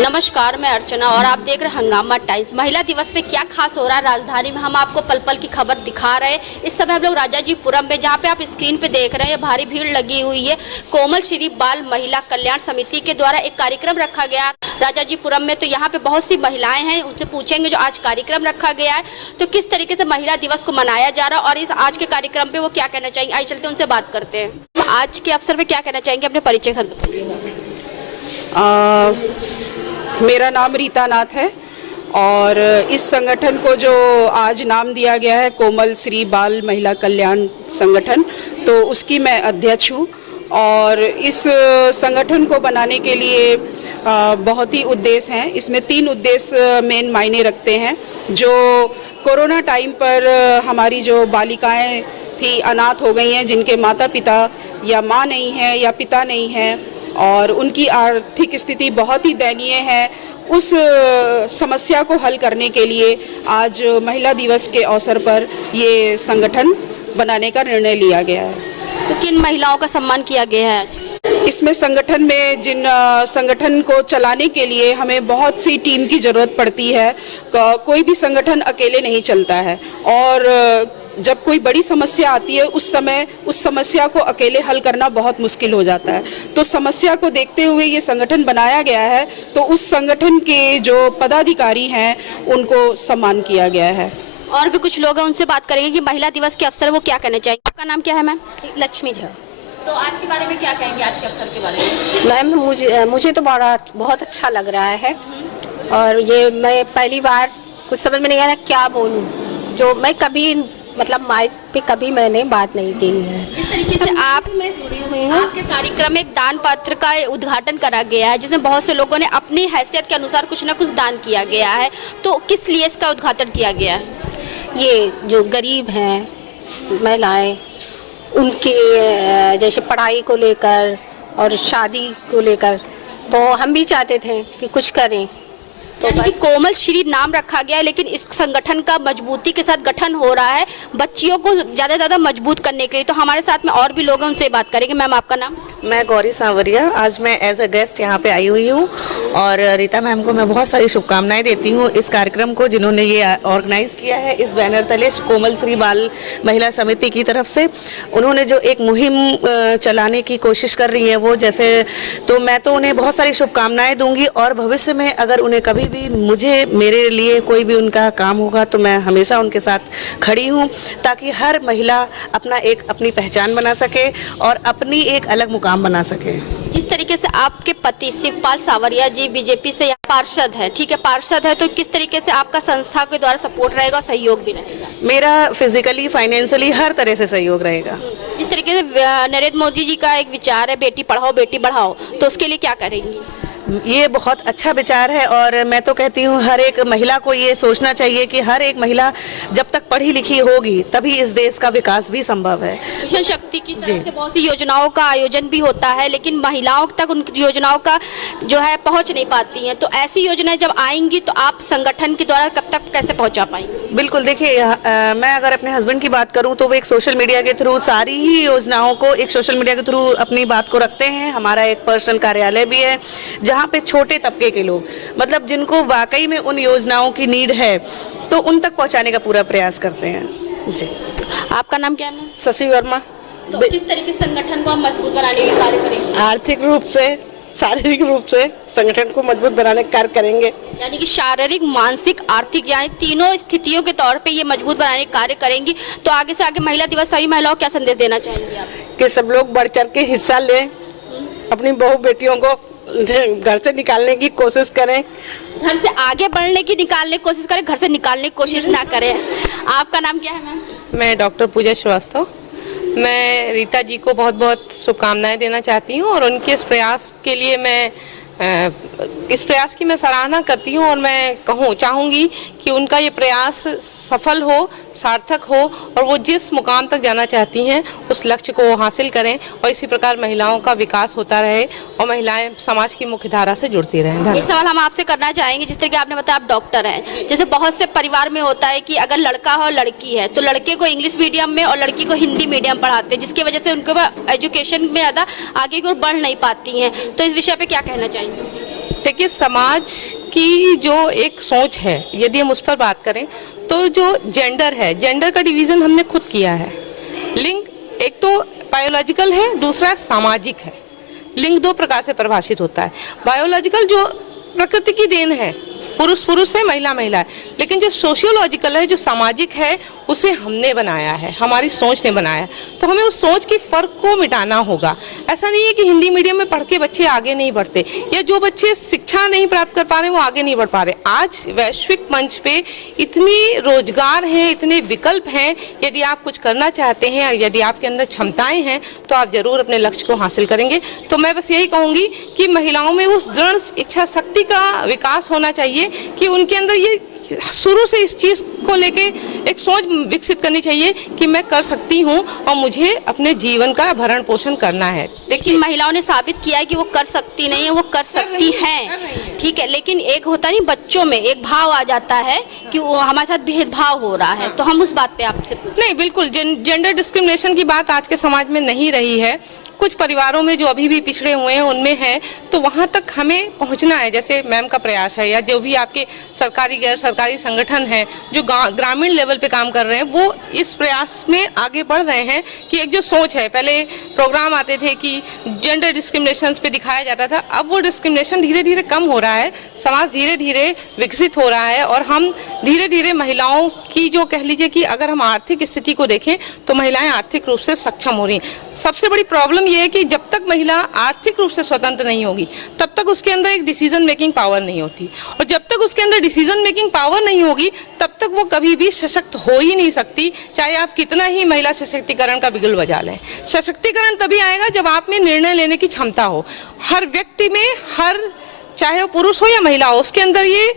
नमस्कार, मैं अर्चना और आप देख रहे हैं हंगामा टाइम्स। महिला दिवस पे क्या खास हो रहा है राजधानी में, हम आपको पल पल की खबर दिखा रहे हैं। इस समय हम लोग राजाजीपुरम में, जहाँ पे आप स्क्रीन पे देख रहे हैं, भारी भीड़ लगी हुई है। कोमल श्री बाल महिला कल्याण समिति के द्वारा एक कार्यक्रम रखा गया राजाजीपुरम में। तो यहाँ पे बहुत सी महिलाएं हैं, उनसे पूछेंगे जो आज कार्यक्रम रखा गया है तो किस तरीके से महिला दिवस को मनाया जा रहा है और इस आज के कार्यक्रम पे वो क्या कहना चाहेंगे। आइए चलते उनसे बात करते हैं। आज के अवसर पे क्या कहना चाहेंगे, अपने परिचय से बताइए। मेरा नाम रीता नाथ है और इस संगठन को जो आज नाम दिया गया है कोमल श्री बाल महिला कल्याण संगठन, तो उसकी मैं अध्यक्ष हूँ। और इस संगठन को बनाने के लिए बहुत ही उद्देश्य हैं। इसमें 3 उद्देश्य मेन मायने रखते हैं। जो कोरोना टाइम पर हमारी जो बालिकाएं थी अनाथ हो गई हैं, जिनके माता पिता या माँ नहीं है या पिता नहीं है और उनकी आर्थिक स्थिति बहुत ही दयनीय है, उस समस्या को हल करने के लिए आज महिला दिवस के अवसर पर ये संगठन बनाने का निर्णय लिया गया है। तो किन महिलाओं का सम्मान किया गया है आज? इसमें संगठन में जिन संगठन को चलाने के लिए हमें बहुत सी टीम की ज़रूरत पड़ती है। कोई भी संगठन अकेले नहीं चलता है और जब कोई बड़ी समस्या आती है उस समय उस समस्या को अकेले हल करना बहुत मुश्किल हो जाता है। तो समस्या को देखते हुए ये संगठन बनाया गया है। तो उस संगठन के जो पदाधिकारी हैं उनको सम्मान किया गया है। और भी कुछ लोग हैं, उनसे बात करेंगे कि महिला दिवस के अवसर वो क्या कहना चाहिए। आपका नाम क्या है मैम? लक्ष्मी झा। तो आज के बारे में क्या कहेंगे, आज के अवसर के बारे में? मैम मुझे तो बहुत अच्छा लग रहा है और ये मैं पहली बार कुछ समझ में नहीं आ रहा क्या बोलूं, जो मैं कभी मतलब माइक पे कभी मैंने बात नहीं की है। इस तरीके से आप मैं जुड़ी हुई हूँ। आपके कार्यक्रम में एक दान पात्र का उद्घाटन करा गया है जिसमें बहुत से लोगों ने अपनी हैसियत के अनुसार कुछ ना कुछ दान किया गया है। तो किस लिए इसका उद्घाटन किया गया है? ये जो गरीब हैं महिलाएं, उनके जैसे पढ़ाई को लेकर और शादी को लेकर, तो हम भी चाहते थे कि कुछ करें। तो कोमल श्री नाम रखा गया है, लेकिन इस संगठन का मजबूती के साथ गठन हो रहा है बच्चियों को ज़्यादा से ज़्यादा मजबूत करने के लिए। तो हमारे साथ में और भी लोग हैं, उनसे बात करेंगे। मैम आपका नाम? मैं गौरी सांवरिया, आज मैं एज अ गेस्ट यहाँ पे आई हुई हूँ और रीता मैम को मैं बहुत सारी शुभकामनाएं देती हूँ इस कार्यक्रम को जिन्होंने ये ऑर्गेनाइज किया है इस बैनर तले कोमल श्री बाल महिला समिति की तरफ से। उन्होंने जो एक मुहिम चलाने की कोशिश कर रही है वो जैसे, तो मैं तो उन्हें बहुत सारी शुभकामनाएं दूंगी और भविष्य में अगर उन्हें कभी भी मेरे लिए कोई भी उनका काम होगा तो मैं हमेशा उनके साथ खड़ी हूँ, ताकि हर महिला अपनी पहचान बना सके और अपनी एक अलग मुकाम बना सके। जिस तरीके से आपके पति शिवपाल सांवरिया जी बीजेपी से पार्षद है, ठीक है, पार्षद है, तो किस तरीके से आपका संस्था के द्वारा सपोर्ट रहेगा और सहयोग भी रहेगा? मेरा फिजिकली फाइनेंशियली हर तरह से सहयोग रहेगा। जिस तरीके से नरेंद्र मोदी जी का एक विचार है बेटी पढ़ाओ बेटी बढ़ाओ, तो उसके लिए क्या करेंगी? ये बहुत अच्छा विचार है और मैं तो कहती हूँ हर एक महिला को ये सोचना चाहिए कि हर एक महिला जब तक पढ़ी लिखी होगी तभी इस देश का विकास भी संभव है। मिशन शक्ति की तरफ से बहुत सी योजनाओं का आयोजन भी होता है, लेकिन महिलाओं तक उन योजनाओं का जो है पहुंच नहीं पाती हैं। तो ऐसी योजनाएं जब आएंगी तो आप संगठन के द्वारा कब तक कैसे पहुंचा पाएंगे? बिल्कुल, देखिए मैं अगर अपने हस्बैंड की बात करूं तो वो एक सोशल मीडिया के थ्रू सारी ही योजनाओं को एक सोशल मीडिया के थ्रू अपनी बात को रखते हैं। हमारा एक पर्सनल कार्यालय भी है जहाँ पे छोटे तबके के लोग, मतलब जिनको वाकई में उन योजनाओं की नीड है, तो उन तक पहुंचाने का पूरा प्रयास करते हैं। जी। आपका नाम क्या है? शशि वर्मा। तो किस तरीके से संगठन को हम मजबूत बनाने के कार्य करेंगे? आर्थिक रूप से शारीरिक रूप से संगठन को मजबूत बनाने का कार्य करेंगे। यानी कि शारीरिक, मानसिक, आर्थिक यानी तीनों स्थितियों के तौर पे ये मजबूत बनाने का कार्य करेंगी। तो आगे से आगे महिला दिवस सभी महिलाओं को क्या संदेश देना चाहेंगी आप? कि सब लोग बढ़ चढ़ के हिस्सा लें, अपनी बहू बेटियों को घर से निकालने की कोशिश करें, घर से आगे बढ़ने की निकालने की कोशिश करें, घर से निकालने की कोशिश ना करें। आपका नाम क्या है मैम? मैं डॉक्टर पूजा श्रीवास्तव। मैं रीता जी को बहुत बहुत शुभकामनाएं देना चाहती हूं और उनके इस प्रयास के लिए इस प्रयास की मैं सराहना करती हूं और मैं चाहूँगी कि उनका ये प्रयास सफल हो, सार्थक हो और वो जिस मुकाम तक जाना चाहती हैं उस लक्ष्य को वो हासिल करें और इसी प्रकार महिलाओं का विकास होता रहे और महिलाएं समाज की मुख्य धारा से जुड़ती रहें। एक सवाल हम आपसे करना चाहेंगे, जिस तरह कि आपने बताया आप डॉक्टर हैं, जैसे बहुत से परिवार में होता है कि अगर लड़का हो लड़की है तो लड़के को इंग्लिश मीडियम में और लड़की को हिंदी मीडियम पढ़ाते हैं, जिसकी वजह से उनके एजुकेशन में ज़्यादा आगे की ओर बढ़ नहीं पाती हैं। तो इस विषय पर क्या कहना चाहिए? देखिए, समाज की जो एक सोच है, यदि हम उस पर बात करें तो जो जेंडर है, जेंडर का डिवीज़न हमने खुद किया है। लिंग एक तो बायोलॉजिकल है, दूसरा सामाजिक है। लिंग दो प्रकार से परिभाषित होता है। बायोलॉजिकल जो प्रकृति की देन है, पुरुष पुरुष है, महिला महिला है, लेकिन जो सोशियोलॉजिकल है, जो सामाजिक है, उसे हमने बनाया है, हमारी सोच ने बनाया है। तो हमें उस सोच की फ़र्क को मिटाना होगा। ऐसा नहीं है कि हिंदी मीडियम में पढ़ के बच्चे आगे नहीं बढ़ते या जो बच्चे शिक्षा नहीं प्राप्त कर पा रहे वो आगे नहीं बढ़ पा रहे। आज वैश्विक मंच पे इतनी रोजगार हैं, इतने विकल्प हैं। यदि आप कुछ करना चाहते हैं, यदि आपके अंदर क्षमताएं हैं तो आप जरूर अपने लक्ष्य को हासिल करेंगे। तो मैं बस यही कहूँगी कि महिलाओं में उस दृढ़ इच्छा शक्ति का विकास होना चाहिए कि उनके अंदर ये शुरू से इस चीज़ को लेके एक सोच विकसित करनी चाहिए कि मैं कर सकती हूँ और मुझे अपने जीवन का भरण पोषण करना है। लेकिन महिलाओं ने साबित किया है कि वो कर सकती नहीं है, वो कर सकती हैं, ठीक है। लेकिन एक होता नहीं, बच्चों में एक भाव आ जाता है कि वो हमारे साथ भेदभाव हो रहा है। तो हम उस बात पे आपसे नहीं, बिल्कुल जेंडर डिस्क्रिमिनेशन की बात आज के समाज में नहीं रही है। कुछ परिवारों में जो अभी भी पिछड़े हुए हैं उनमें है, तो वहाँ तक हमें पहुँचना है। जैसे मैम का प्रयास है या जो भी आपके सरकारी गैर सरकारी संगठन हैं जो ग्रामीण लेवल पे काम कर रहे हैं, वो इस प्रयास में आगे बढ़ रहे हैं कि एक जो सोच है, पहले प्रोग्राम आते थे कि जेंडर डिस्क्रिमिनेशन पे दिखाया जाता था, अब वो डिस्क्रिमिनेशन धीरे धीरे कम हो रहा है, समाज धीरे धीरे विकसित हो रहा है और हम धीरे धीरे महिलाओं की जो कह लीजिए कि अगर हम आर्थिक स्थिति को देखें तो महिलाएं आर्थिक रूप से सक्षम हो रही हैं। सबसे बड़ी प्रॉब्लम ये है कि जब तक महिला आर्थिक रूप से स्वतंत्र नहीं होगी तब तक उसके अंदर एक डिसीजन मेकिंग पावर नहीं होती, और जब तक उसके अंदर डिसीजन मेकिंग पावर नहीं होगी तब तक वो कभी भी सशक्त हो ही नहीं सकती, चाहे आप कितना ही महिला सशक्तिकरण का बिगुल बजा लें। सशक्तिकरण तभी आएगा जब आप में निर्णय लेने की क्षमता हो। हर व्यक्ति में, चाहे वो पुरुष हो या महिला हो, उसके अंदर ये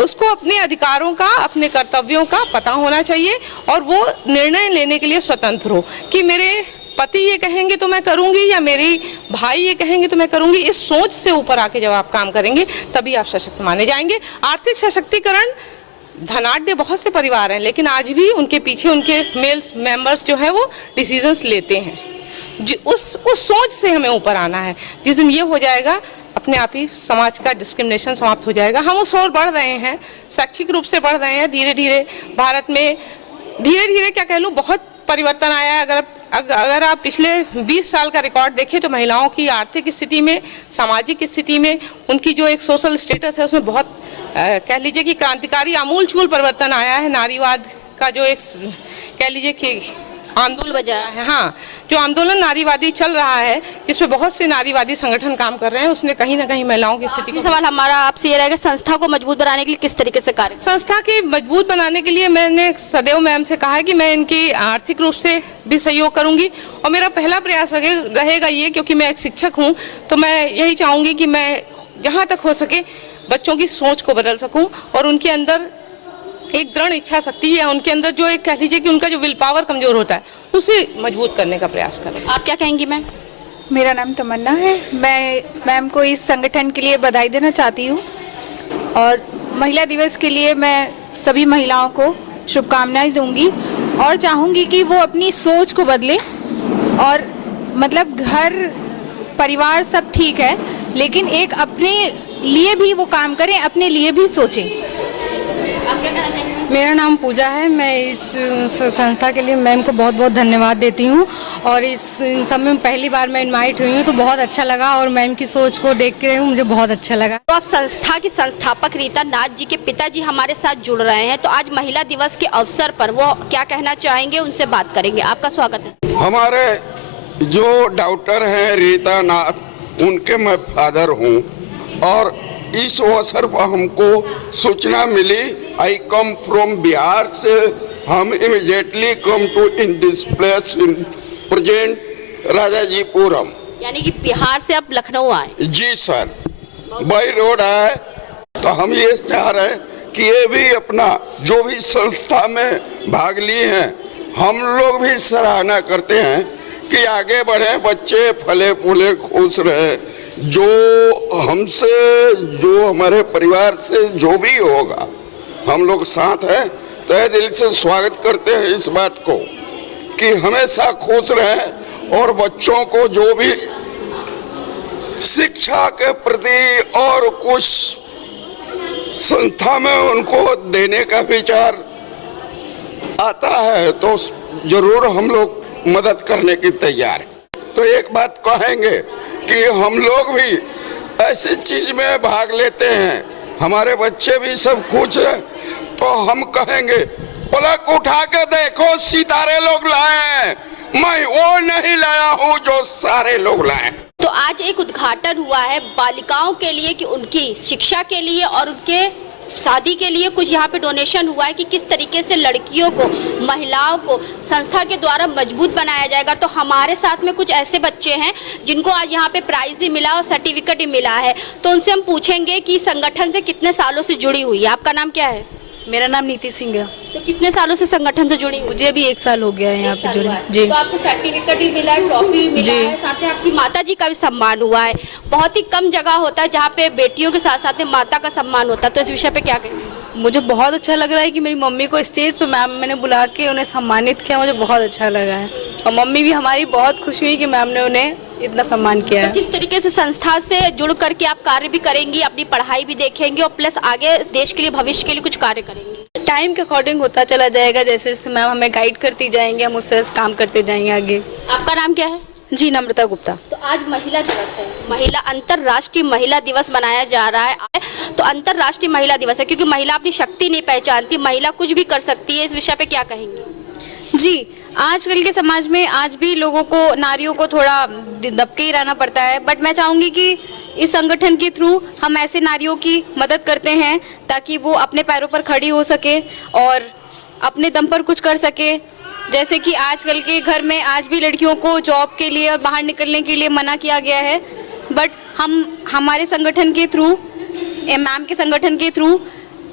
उसको अपने अधिकारों का, अपने कर्तव्यों का पता होना चाहिए और वो निर्णय लेने के लिए स्वतंत्र हो कि मेरे पति ये कहेंगे तो मैं करूंगी या मेरे भाई ये कहेंगे तो मैं करूंगी। इस सोच से ऊपर आके जब आप काम करेंगे तभी आप सशक्त माने जाएंगे। आर्थिक सशक्तिकरण, धनाढ्य बहुत से परिवार हैं लेकिन आज भी उनके पीछे उनके मेल मेंबर्स जो हैं वो डिसीजंस लेते हैं। उस सोच से हमें ऊपर आना है। जिस दिन ये हो जाएगा अपने आप ही समाज का डिस्क्रिमिनेशन समाप्त हो जाएगा। हम उस ओर बढ़ रहे हैं, शैक्षिक रूप से बढ़ रहे हैं धीरे धीरे। भारत में धीरे धीरे क्या कह लूँ, बहुत परिवर्तन आया है। अगर आप पिछले 20 साल का रिकॉर्ड देखें तो महिलाओं की आर्थिक स्थिति में, सामाजिक स्थिति में, उनकी जो एक सोशल स्टेटस है उसमें बहुत कह लीजिए कि क्रांतिकारी आमूल-चूल परिवर्तन आया है। नारीवाद का जो एक कह लीजिए कि आंदोलन बजाया है, हाँ, जो आंदोलन नारीवादी चल रहा है जिसमें बहुत से नारीवादी संगठन काम कर रहे हैं, उसने कहीं ना कहीं महिलाओं की स्थिति को। सवाल हमारा आपसे ये रहेगा, संस्था को मजबूत बनाने के लिए किस तरीके से कार्य? संस्था के मजबूत बनाने के लिए मैंने सदैव मैम से कहा है कि मैं इनकी आर्थिक रूप से भी सहयोग करूंगी और मेरा पहला प्रयास रहेगा ये, क्योंकि मैं एक शिक्षक हूँ तो मैं यही चाहूँगी कि मैं जहाँ तक हो सके बच्चों की सोच को बदल सकूँ और उनके अंदर एक दृढ़ इच्छा शक्ति है, उनके अंदर जो एक कह लीजिए कि उनका जो विल पावर कमजोर होता है उसे मजबूत करने का प्रयास करें। आप क्या कहेंगी मैम? मेरा नाम तमन्ना है। मैं मैम को इस संगठन के लिए बधाई देना चाहती हूँ और महिला दिवस के लिए मैं सभी महिलाओं को शुभकामनाएं दूंगी और चाहूँगी कि वो अपनी सोच को बदले और मतलब घर परिवार सब ठीक है लेकिन एक अपने लिए भी वो काम करें, अपने लिए भी सोचें। आप क्या कहना चाहेंगे? मेरा नाम पूजा है। मैं इस संस्था के लिए मैम को बहुत बहुत धन्यवाद देती हूँ और इस सब में पहली बार मैं इनवाइट हुई हूँ तो बहुत अच्छा लगा और मैम की सोच को देख के मुझे बहुत अच्छा लगा। तो आप संस्था की संस्थापक रीता नाथ जी के पिताजी हमारे साथ जुड़ रहे हैं, तो आज महिला दिवस के अवसर पर वो क्या कहना चाहेंगे, उनसे बात करेंगे। आपका स्वागत है। हमारे जो डॉक्टर हैं रीता नाथ, उनके मैं फादर हूँ और इस अवसर पर हमको सूचना मिली। आई कम फ्रॉम बिहार से, हम immediately come to in this place in present Rajajipuram. यानी कि बिहार से आप लखनऊ आए? जी सर, बाई रोड है। तो हम ये चाह रहे हैं कि ये भी अपना जो भी संस्था में भाग लिए हैं, हम लोग भी सराहना करते हैं कि आगे बढ़े, बच्चे फले फूले खुश रहे। जो हमसे, जो हमारे परिवार से जो भी होगा, हम लोग साथ हैं। तहे दिल से स्वागत करते हैं इस बात को कि हमेशा खुश रहें और बच्चों को जो भी शिक्षा के प्रति और कुछ संस्था में उनको देने का विचार आता है तो जरूर हम लोग मदद करने की तैयार है। तो एक बात कहेंगे कि हम लोग भी ऐसी चीज में भाग लेते हैं, हमारे बच्चे भी सब खुश हैं, तो हम कहेंगे पलक उठा के देखो सितारे लोग लाए हैं, मैं वो नहीं लाया हूँ जो सारे लोग लाए। तो आज एक उद्घाटन हुआ है बालिकाओं के लिए कि उनकी शिक्षा के लिए और उनके शादी के लिए कुछ यहाँ पे डोनेशन हुआ है कि किस तरीके से लड़कियों को, महिलाओं को संस्था के द्वारा मजबूत बनाया जाएगा। तो हमारे साथ में कुछ ऐसे बच्चे हैं जिनको आज यहाँ पे प्राइज ही मिला और सर्टिफिकेट ही मिला है, तो उनसे हम पूछेंगे कि संगठन से कितने सालों से जुड़ी हुई है। आपका नाम क्या है? मेरा नाम नीति सिंह है। तो कितने सालों से संगठन से जुड़ी? मुझे अभी 1 साल हो गया है यहाँ पे जुड़े। जी। तो आपको सर्टिफिकेट भी मिला है, ट्रॉफी भी मिला है, साथ में आपकी माता जी का भी सम्मान हुआ है। बहुत ही कम जगह होता है जहाँ पे बेटियों के साथ साथ में माता का सम्मान होता है, तो इस विषय पे क्या कहेंगे? मुझे बहुत अच्छा लग रहा है कि मेरी मम्मी को स्टेज पे मैंने बुला के उन्हें सम्मानित किया, मुझे बहुत अच्छा लगा है और मम्मी भी हमारी बहुत खुश हुई कि मैम ने उन्हें इतना सम्मान किया है। तो किस तरीके से संस्था से जुड़ करके आप कार्य भी करेंगी, अपनी पढ़ाई भी देखेंगे और प्लस आगे देश के लिए, भविष्य के लिए कुछ कार्य करेंगे? टाइम के अकॉर्डिंग होता चला जाएगा, जैसे जैसे मैम हमें गाइड करती जाएंगे, हम उससे काम करते जाएंगे आगे। आपका नाम क्या है? जी, नम्रता गुप्ता। तो आज महिला दिवस है, महिला अंतर्राष्ट्रीय महिला दिवस मनाया जा रहा है। तो अंतर्राष्ट्रीय महिला दिवस है क्योंकि महिला अपनी शक्ति नहीं पहचानती, महिला कुछ भी कर सकती है। इस विषय पे क्या कहेंगे? जी, आजकल के समाज में आज भी लोगों को, नारियों को थोड़ा दबके ही रहना पड़ता है, बट मैं चाहूँगी कि इस संगठन के थ्रू हम ऐसे नारियों की मदद करते हैं ताकि वो अपने पैरों पर खड़ी हो सके और अपने दम पर कुछ कर सके। जैसे कि आजकल के घर में आज भी लड़कियों को जॉब के लिए और बाहर निकलने के लिए मना किया गया है, बट हमारे संगठन के थ्रू, मैम के संगठन के थ्रू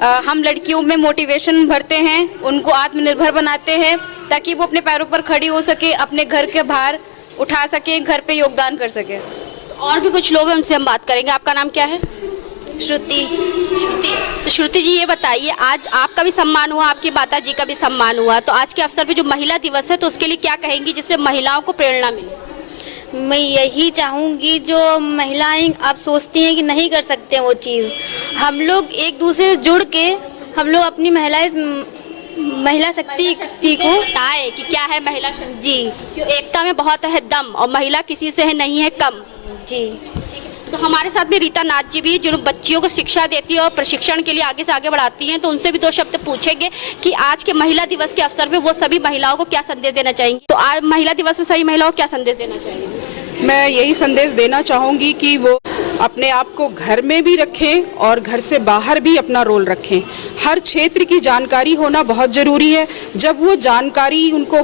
हम लड़कियों में मोटिवेशन भरते हैं, उनको आत्मनिर्भर बनाते हैं ताकि वो अपने पैरों पर खड़ी हो सके, अपने घर के भार उठा सके, घर पे योगदान कर सके। तो और भी कुछ लोग हैं, उनसे हम बात करेंगे। आपका नाम क्या है? श्रुति। तो श्रुति जी, ये बताइए, आज आपका भी सम्मान हुआ, आपकी माता जी का भी सम्मान हुआ, तो आज के अवसर पे जो महिला दिवस है तो उसके लिए क्या कहेंगी जिससे महिलाओं को प्रेरणा मिले? मैं यही चाहूँगी, जो महिलाएं अब सोचती हैं कि नहीं कर सकते वो चीज़, हम लोग एक दूसरे से जुड़ के हम लोग अपनी महिला शक्ति को बताए कि क्या है महिला शक्ति। जी, क्यों एकता में बहुत है दम और महिला किसी से है नहीं है कम। जी। तो हमारे साथ भी रीता नाथ जी भी, जो बच्चियों को शिक्षा देती है और प्रशिक्षण के लिए आगे से आगे बढ़ाती हैं, तो उनसे भी 2 शब्द पूछेंगे कि आज के महिला दिवस के अवसर पे वो सभी महिलाओं को क्या संदेश देना चाहेंगी। तो आज महिला दिवस में सभी महिलाओं को क्या संदेश देना चाहेंगी? मैं यही संदेश देना चाहूँगी कि वो अपने आप को घर में भी रखें और घर से बाहर भी अपना रोल रखें। हर क्षेत्र की जानकारी होना बहुत ज़रूरी है। जब वो जानकारी उनको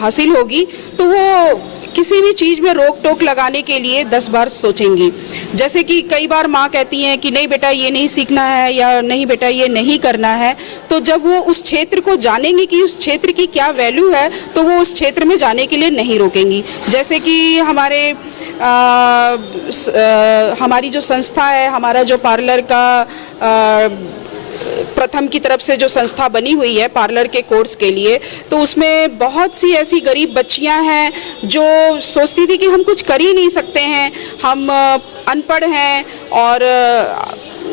हासिल होगी तो वो किसी भी चीज़ में रोक टोक लगाने के लिए 10 बार सोचेंगी। जैसे कि कई बार माँ कहती हैं कि नहीं बेटा ये नहीं सीखना है या नहीं बेटा ये नहीं करना है, तो जब वो उस क्षेत्र को जानेंगी कि उस क्षेत्र की क्या वैल्यू है तो वो उस क्षेत्र में जाने के लिए नहीं रोकेंगी। जैसे कि हमारी जो संस्था है, हमारा जो पार्लर का प्रथम की तरफ से जो संस्था बनी हुई है पार्लर के कोर्स के लिए, तो उसमें बहुत सी ऐसी गरीब बच्चियां हैं जो सोचती थी कि हम कुछ कर ही नहीं सकते हैं, हम अनपढ़ हैं और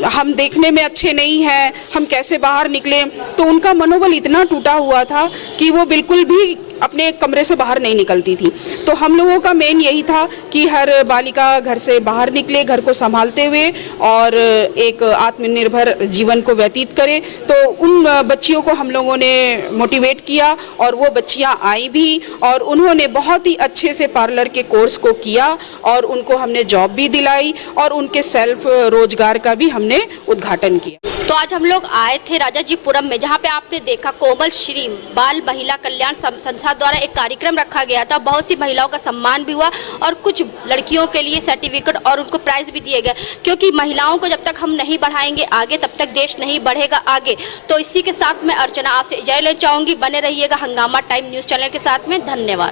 हम देखने में अच्छे नहीं हैं, हम कैसे बाहर निकले, तो उनका मनोबल इतना टूटा हुआ था कि वो बिल्कुल भी अपने कमरे से बाहर नहीं निकलती थी। तो हम लोगों का मेन यही था कि हर बालिका घर से बाहर निकले, घर को संभालते हुए और एक आत्मनिर्भर जीवन को व्यतीत करे। तो उन बच्चियों को हम लोगों ने मोटिवेट किया और वो बच्चियां आई भी और उन्होंने बहुत ही अच्छे से पार्लर के कोर्स को किया और उनको हमने जॉब भी दिलाई और उनके सेल्फ रोजगार का भी हमने उद्घाटन किया। तो आज हम लोग आए थे राजाजीपुरम में, जहाँ पे आपने देखा कोमल श्री बाल महिला कल्याण संस्था द्वारा एक कार्यक्रम रखा गया था। बहुत सी महिलाओं का सम्मान भी हुआ और कुछ लड़कियों के लिए सर्टिफिकेट और उनको प्राइज भी दिए गए, क्योंकि महिलाओं को जब तक हम नहीं बढ़ाएंगे आगे तब तक देश नहीं बढ़ेगा आगे। तो इसी के साथ मैं अर्चना आपसे इजाज़त लेना चाहूँगी। बने रहिएगा हंगामा टाइम न्यूज़ चैनल के साथ में। धन्यवाद।